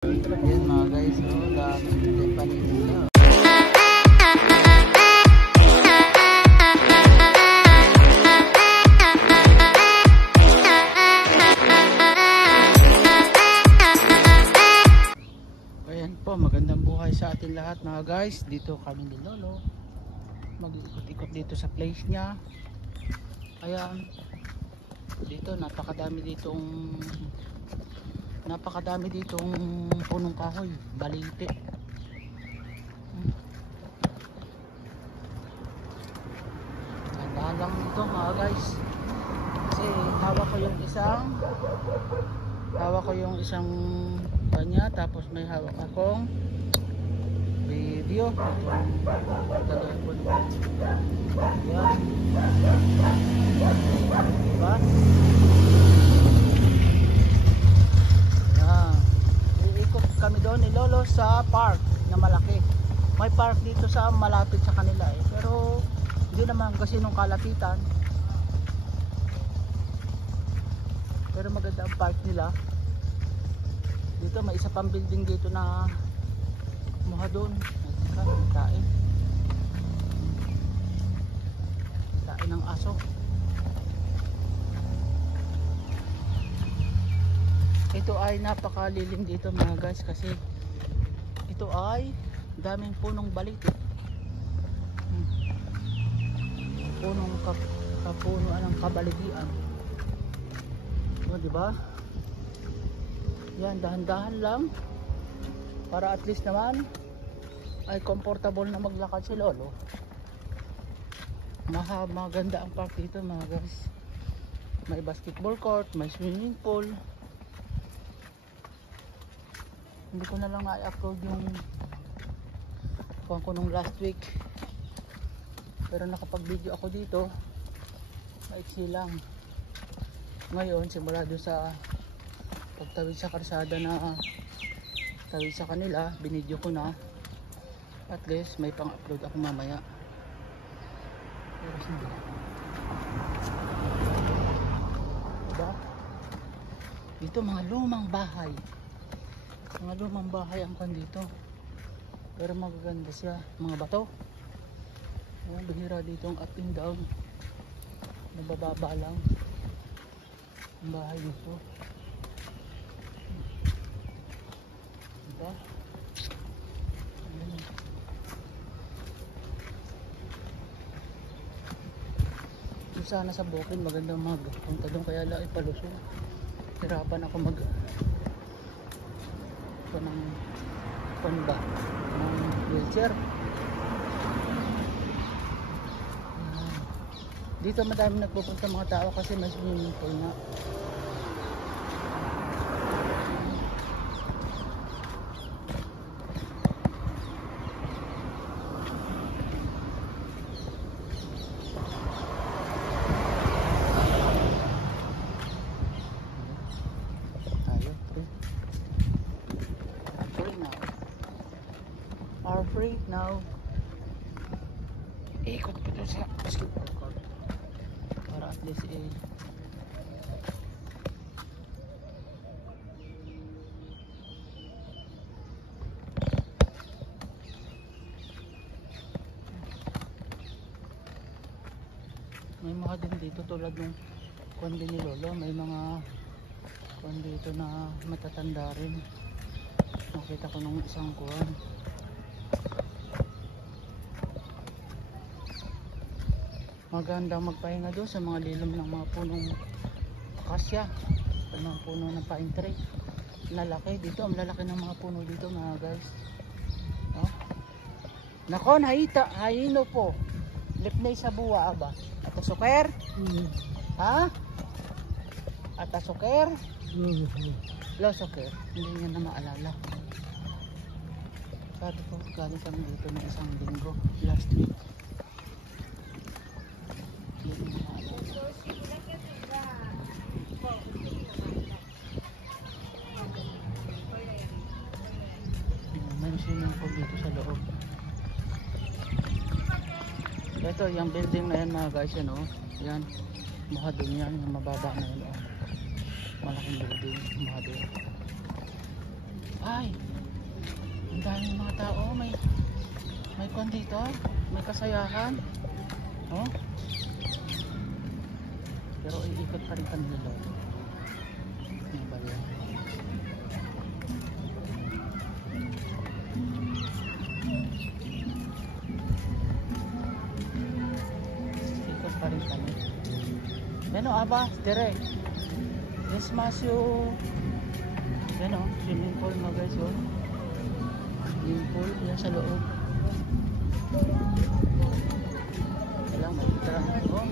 Yan mga guys, daming paligid nila. Ayan po, magandang buhay sa atin lahat mga guys. Dito kami ni Lolo, mag-ikot-ikot dito sa place niya. Ayan, dito napakadami ditong punong kahoy, balite. Tandaan lang ito mga guys, kasi hawak ko yung isang kanya, tapos may hawak akong video. Telepono. Yan, diba? Kami doon ni Lolo sa park na malaki. May park dito sa malapit sa kanila pero hindi naman kasi nung kalapitan. Pero maganda ang park nila. Dito may isa pang building dito na muha doon. Tain ng aso. Ito ay napakalilim dito mga guys, kasi ito ay daming punong balite. Punong kapunuan ng kabaligian. O, diba? Yan, dahan-dahan lang para at least naman ay comfortable na maglakad si Lolo. Maganda ang park dito mga guys. May basketball court, may swimming pool. Hindi ko na lang na-upload yung kuha ko nung last week, pero nakapag video ako dito, maiksi lang. Ngayon simula doon sa pagtawid sa karsada na tawid sa kanila, binidyo ko na, at least may pang upload ako mamaya. Pero hindi, diba? Dito mga lumang bahay ang kan dito, pero magaganda siya, mga bato. Ayan, bihira dito ang up and down, nabababa lang ang bahay dito, diba? Ayan. Kung sana sa bukid magandang magpunta doon, kaya lang ipalusong, hirapan ako ng wheelchair. Dito madami nagpupunta mga tao kasi may swimming pool na. Are free now. Ikot ko to sa basketball court para at least may mga din dito tulad ng kundi ni Lolo, may mga kundi dito na matatanda rin. Nakita ko nung isang kuwan. Maganda magpahinga doon sa mga lilim ng mga punong akasya, mga puno ng pine tree. Lalaki dito, ang lalaki ng mga puno dito mga guys. No? Nakon hayino po. Lipnay sa buwa ba? Atasuker? Ha? Atasuker? Losoker? Hindi niya na maalala. Sabi ko, galing kami dito ng isang linggo last week. May swimming pool dito sa loob. Ito yung building na yan mga guys, yan o. Yan, mukha dun yan, yung mababa na yun o. Malaking building, mukha dun. Ay, ang daming mga tao. May kwan dito. May kasayahan. Oh. Pero iikot pa rin kami nila. Ano ba yan? Ikot pa rin kami. Yan o, aba, direct. Yes, Masyo. Yan o, swimming pool mga guys o. Swimming pool, yan sa loob. Kailang may tarang. Oh,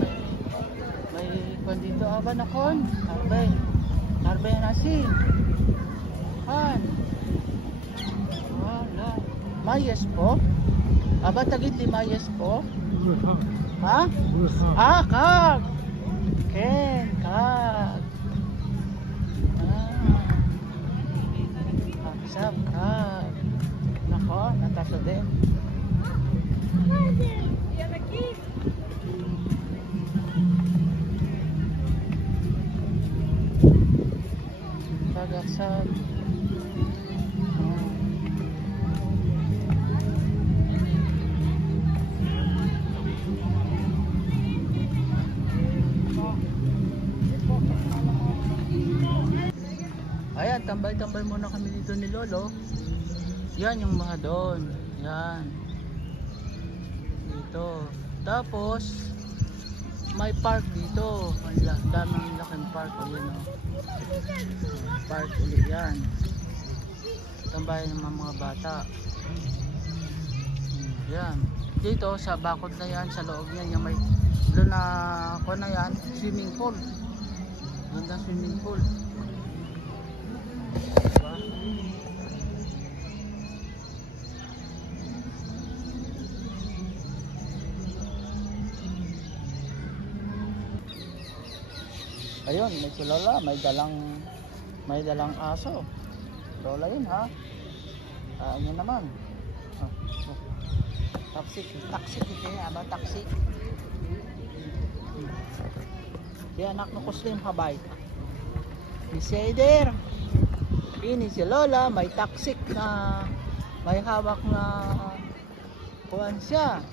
may kwan dito. Aba na kon. Arbay nasi. Han. Wala. Mayes po. Aba tagit di mayes po. Ha? Ah, kag. Ken, kag. Kagsap, kag. Nako, nataso din. Kagsap. Ayan, tambay-tambay muna kami dito ni Lolo. Yan yung mga doon. Yan. Dito. Tapos, may park dito. Ang daming laking park. Ayan o. Park ulit yan. Tambayan ng mga bata. Yan. Dito sa bakod na yan, sa loob niyan, yung may doon na, kung na yan, swimming pool. Ganda swimming pool. Diba? Ayun, may si Lola, may dalang aso. Lola yun ha. Ano naman? Taxi ito niya, ba taxi? Di anak no kuslim habay. Ni Seder. Ini si Lola, may taxi na may hawak na kuwan siya.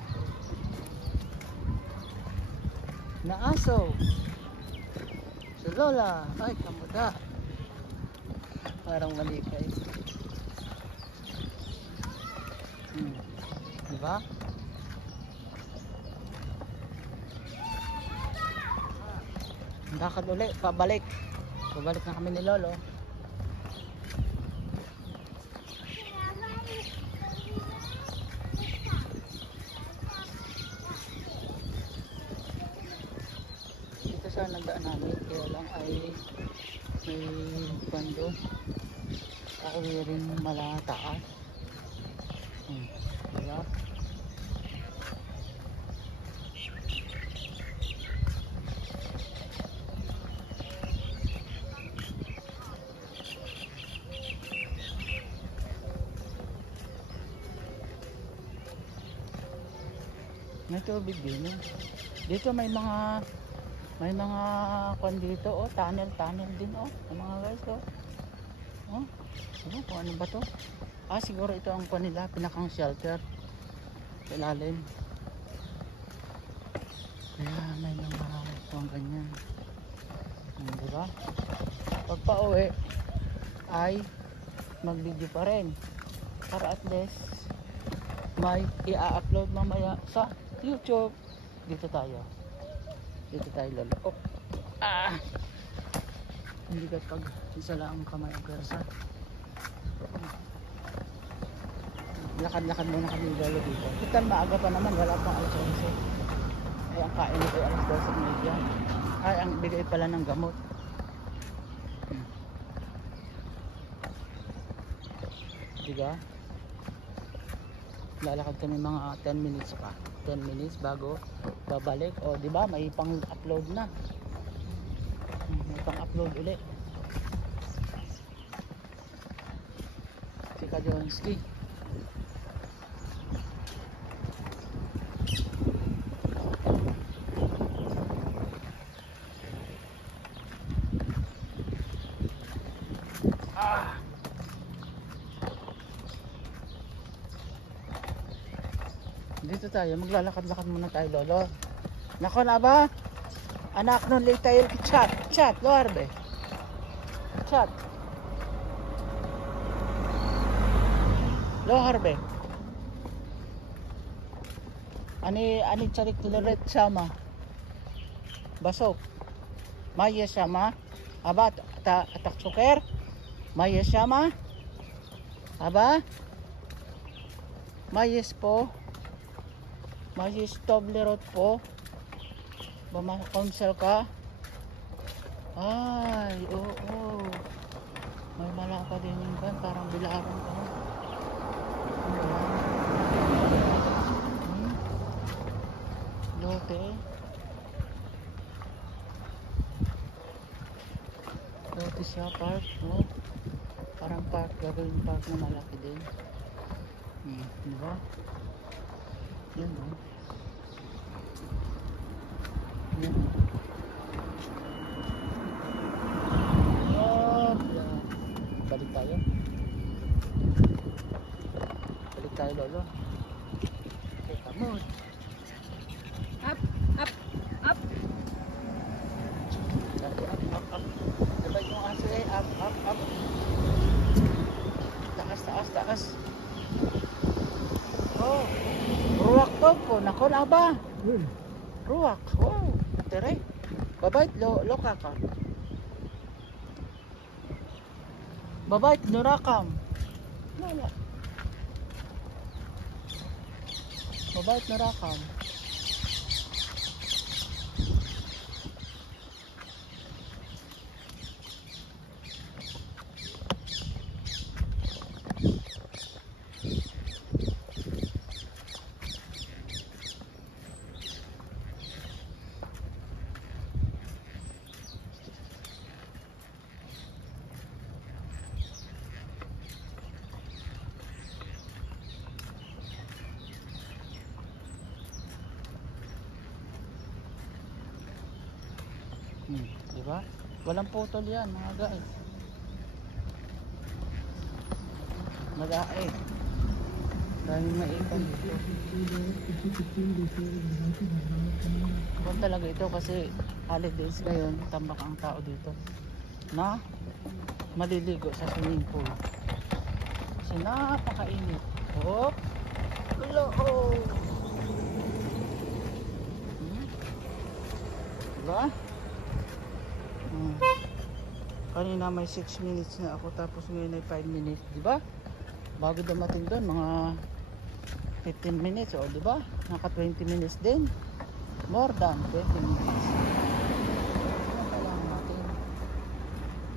Na aso. Si Lola, ay kamuda. Parang mali kayo. Diba? Lakad ulit, pabalik na kami ni Lolo. Dito sa nagdaan namin, kaya lang ay may bando. Ako rin malataas. Diba? May tubig din. Dito may mga kwan dito oh, tunnel din oh, mga guys oh. Oh, ano kung ano ba to? Ah, siguro ito ang kwan nila, pinakang shelter. Sa ilalim. Kaya may mga itong ganyan. Diba? Pag pa-uwi ay mag-video pa rin. Para at least may i-upload mamaya sa YouTube. Dito tayo Lolo. Oh. Hindi ka pag isa lang ang kamay ang persa. Lakad-lakad muna kami Lolo dito. Kita maaga pa naman, wala pang alas 11. Ay ang kain ito ay alas 12:30. Ay ang bigay pala ng gamot. Diba? Lalakad kami mga 10 minutes pa. 10 minutes bago babalik. O di ba may pang-upload na. May pang-upload ulit. Si Kajonski. Dito tayo, maglalakad-lakad muna tayo, lolo. Nako na ba? Anak nun tayo, chat, luar be. Chat. Luar be. Ani carik tiloret sama. Basok. Maya sama. Aba, atak suker. Maya sama. Aba. Mayes po. Mayes toblerot po. Bama-counsel ka. Ay, oo. May mala ka din yung kan. Parang bilaran ka. Lote. Lote siya park, no? Parang park, gagawin park na malaki din. Diba? Yan, no? Yan. Balik tayo. Balik tayo, lolo. Okay, come on. Up. Up. Diba yung aso eh? Up. Taas. Oh. Ruwak to po. Nako na ba? Ruwak. Wow. Tere. Babait lo kaka. Babait lo rakam. Wala. Babait lo rakam. Diba? Walang putol yan mga guys. Mag-ae. Daming maipan dito. Kung talaga ito kasi holidays ngayon, tambak ang tao dito na maliligo sa swimming pool. Kasi napakainit. Oh! Hello! Diba? Kanina may 6 minutes na ako tapos ngayon ay 5 minutes, di ba? Bago dumating doon mga 15 minutes, o di ba? Naka 20 minutes din. More than 20 minutes. Ano lang natin?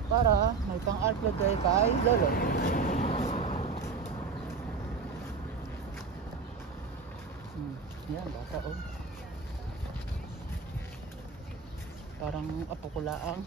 Para may pang-upload kayo kay lolo. Yan, bata oh. Parang apo ko laang.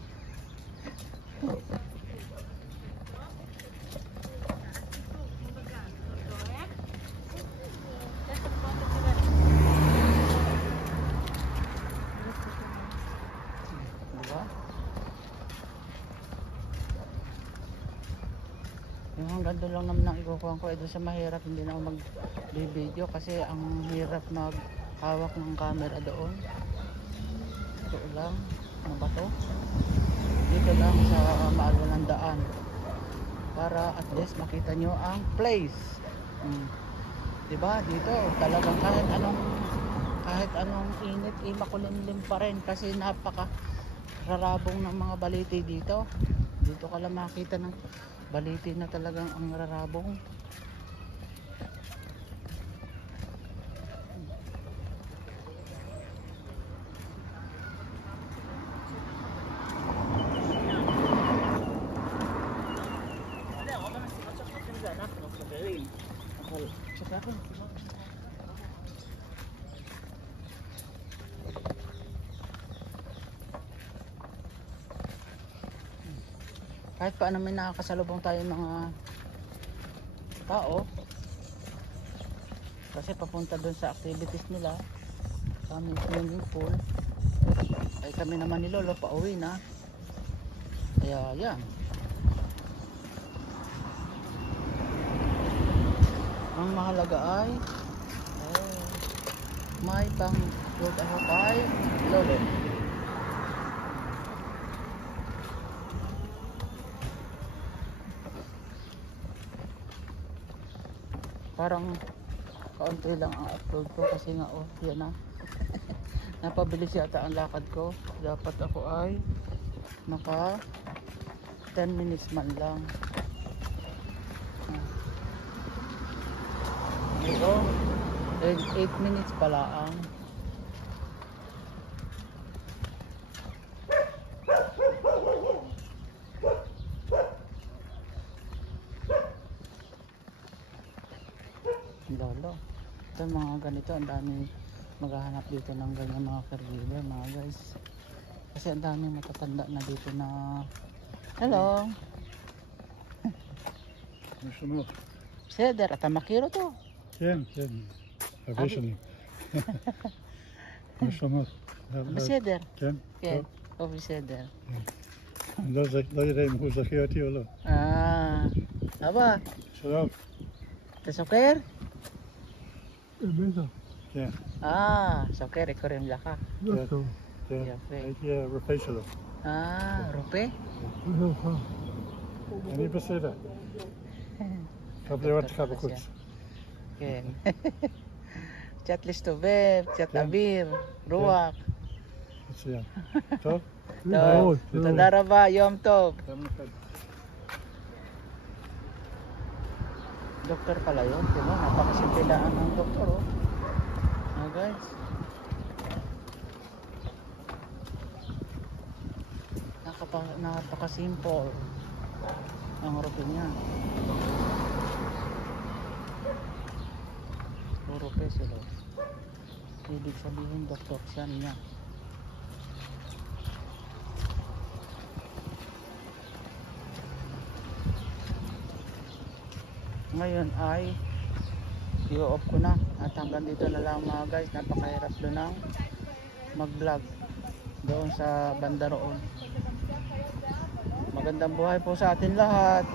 Yung hanggang doon lang naman ang ikukuha ko. Doon sa mahirap hindi na ako mag-video kasi ang hirap maghawak ng camera doon. Ito lang. Ano ba to? Dito lang sa maagal ng daan para at least makita nyo ang place. Diba? Dito talagang kahit anong init makulimlim pa rin kasi napaka rarabong ng mga baliti dito. Dito ka lang makita ng baliti na talagang ang rarabong. Kahit paano may nakakasalubong tayo mga tao kasi papunta doon sa activities nila sa aming swimming pool. Ay kami naman ni lolo pauwi na, kaya yan. Ang mahalaga ay May pang load ako kay Lolo. Parang kaunti lang ang upload ko kasi nga oh, yan na. Napabilis yata ang lakad ko. Dapat ako ay naka 10 minutes man lang. Ito 8 minutes pala ang lolo. Ito mga ganito, ang dami maghahanap dito ng ganyan mga caregiver mga guys. Kasi ang dami matatanda na dito na hello. Başlamak. Seder, atamakiro to. כן, כן. הרבה שנים. başlamak. Beseder. כן, כן, טוב. או בסדר. אני לא יודע אם הוא זכיר אותי או לא. אבא, שלום. אתה סוקר? בטח. כן. סוקר, קוראים לך. דוקטור. כן. יפה. הייתי הרופא שלו. רופא? אני בסדר. חייב לראות אותך בחוץ. כן. קצת להסתובב, קצת אוויר, רוח. מצוין. טוב? טוב, תודה רבה, יום טוב. גם לכם. Doktor pala yun, diba? Napakasimpilaan ng doktor, oh. Guys. Napakasimple ang routine niya. Puro peso, oh. Ibig sabihin, doktor siya niya. Ngayon ay i-off ko na at hanggang dito na lang mga guys. Napakahirap doon ng mag vlog doon sa banda roon. Magandang buhay po sa atin lahat.